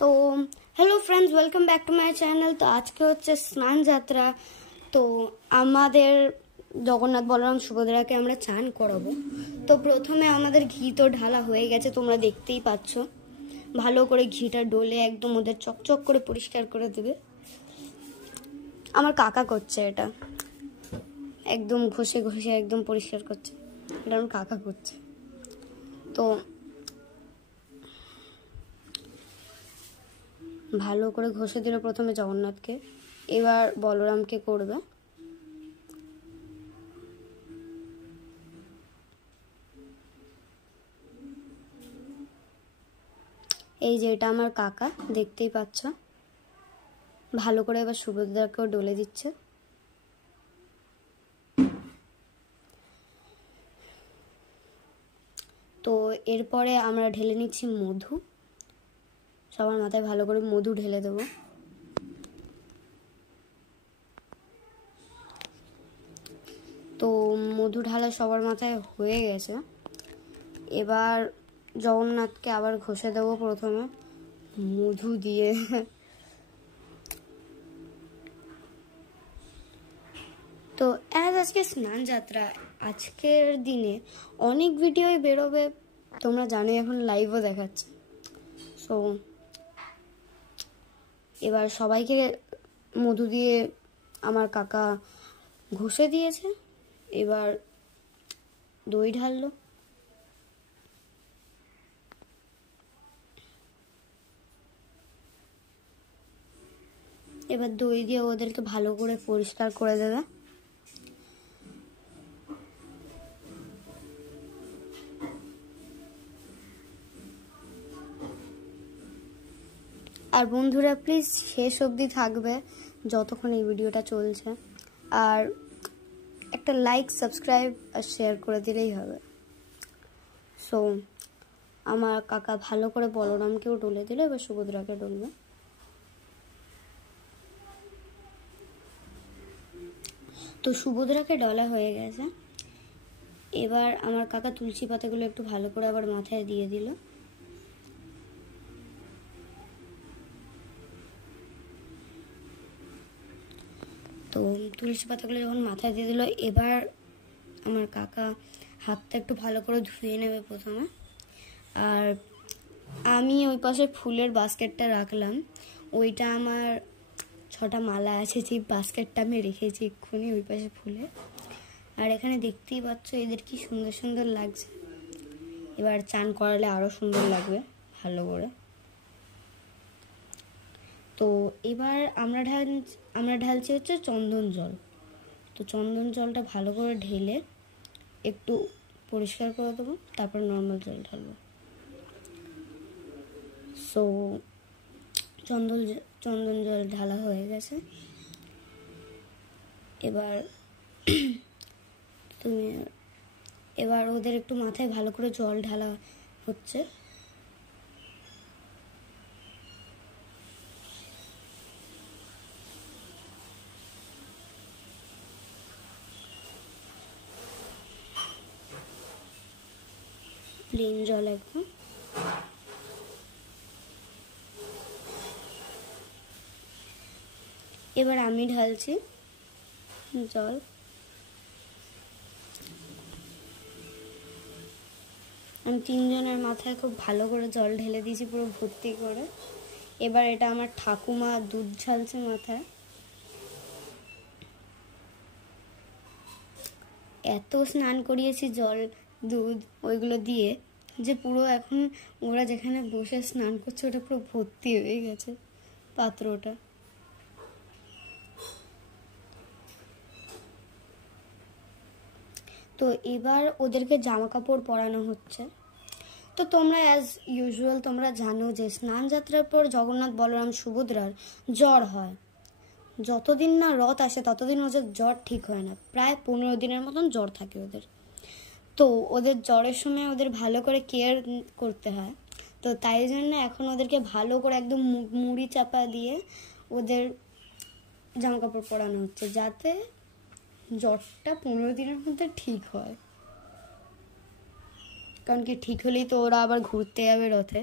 তো hello friends, welcome back to my channel. তো আজকে হচ্ছে স্নান যাত্রা। তো আমাদের জগন্নাথ বলরাম সুভদ্রাকে আমরা চান করাবো। তো প্রথমে আমাদের ঘি তো ঢালা হয়ে গেছে, তোমরা দেখতেই পাচ্ছ। ভালো করে ঘিটা ডলে একদম ওদের চকচক করে পরিষ্কার করে দেবে। আমার কাকা করছে এটা, একদম ঘষে ঘষে একদম পরিষ্কার করছে। এটা আমার কাকা করছে। তো ভালো করে ঘষে দিল প্রথমে জগন্নাথকে, এবার বলরামকে করবে। এই যে এটা আমার কাকা, দেখতেই পাচ্ছ। ভালো করে এবার সুভদ্রাকেও ডলে দিচ্ছে। তো এরপরে আমরা ঢেলে নিচ্ছি মধু। সবার মাথায় ভালো করে মধু ঢেলে দেবো। তো মধু ঢালা সবার মাথায় হয়ে গেছে। এবার জগন্নাথকে আবার ঘষে দেবো প্রথমে মধু দিয়ে। তো আজকে স্নান যাত্রা, আজকের দিনে অনেক ভিডিওই বেরোবে, তোমরা জানো, এখন লাইভও দেখাচ্ছে। সো এবার সবাইকে মধু দিয়ে আমার কাকা ঘষে দিয়েছে। এবার দই ঢাললো। এবার দই দিয়ে ওদেরকে ভালো করে পরিষ্কার করে দেবে। আর বন্ধুরা প্লিজ শেষ অবধি থাকবে যতক্ষণ এই ভিডিওটা চলছে। আর একটা লাইক, সাবস্ক্রাইব আর শেয়ার করে দিলেই হবে। সো আমার কাকা ভালো করে বলরামকেও ডলে দিল, এবার সুভদ্রাকে ডলবে। তো সুভদ্রাকে ডলা হয়ে গেছে। এবার আমার কাকা তুলসী পাতাগুলো একটু ভালো করে আবার মাথায় দিয়ে দিল। তো তুলসী পাতাগুলো যখন মাথায় দিয়ে দিল, এবার আমার কাকা হাতটা একটু ভালো করে ধুয়ে নেবে প্রথমে। আর আমি ওই পাশে ফুলের বাস্কেটটা রাখলাম, ওইটা আমার 6টা মালা আছে, যে বাস্কেটটা আমি রেখেছি এক্ষুনি ওই পাশে ফুলে। আর এখানে দেখতেই পাচ্ছ এদের কি সুন্দর সুন্দর লাগছে। এবার চান করালে আরো সুন্দর লাগবে ভালো করে। তো এবার আমরা ঢালছি হচ্ছে চন্দন জল। তো চন্দন জলটা ভালো করে ঢেলে একটু পরিষ্কার করে দেবো, তারপর নর্মাল জল ঢালবো। সো চন্দন জল ঢালা হয়ে গেছে। এবার ওদের একটু মাথায় ভালো করে জল ঢালা হচ্ছে। প্লেন জল একদম। এবার আমি ঢালছি জল। আমি 3 জনের মাথায় খুব ভালো করে জল ঢেলে দিয়েছি, পুরো ভর্তি করে। এবার এটা আমার ঠাকুমা দুধ ঢালছে মাথায়। এত স্নান করিয়েছি জল, দুধ ওইগুলো দিয়ে, যে পুরো এখন ওরা যেখানে বসে স্নান করছে ওটা পুরো ভর্তি হয়ে গেছে পাত্রটা। তো এবার ওদেরকে জামা কাপড় পরানো হচ্ছে। তো তোমরা অ্যাজ ইউজুয়াল তোমরা জানো যে স্নান যাত্রার পর জগন্নাথ বলরাম সুভদ্রার জ্বর হয়। যতদিন না রথ আসে ততদিন ওদের জ্বর ঠিক হয় না, প্রায় 15 দিনের মতন জ্বর থাকে ওদের। তো ওদের জ্বরের সময় ওদের ভালো করে কেয়ার করতে হয়। তো তাই জন্য এখন ওদেরকে ভালো করে একদম মুড়ি চাপা দিয়ে ওদের জামা কাপড় পরানো হচ্ছে, যাতে জ্বরটা 15 দিনের মধ্যে ঠিক হয়। কারণ কি ঠিক হলেই তো ওরা আবার ঘুরতে যাবে রথে।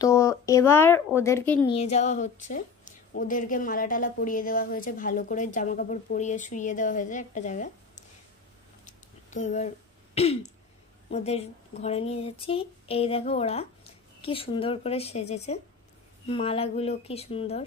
তো এবার ওদেরকে নিয়ে যাওয়া হচ্ছে, ওদেরকে মালা টালা পরিয়ে দেওয়া হয়েছে, ভালো করে জামা কাপড় পরিয়ে শুইয়ে দেওয়া হয়েছে একটা জায়গায়। তো এবার ওদের ঘরে নিয়ে যাচ্ছি। এই দেখো ওরা কি সুন্দর করে সেজেছে, মালাগুলো কি সুন্দর।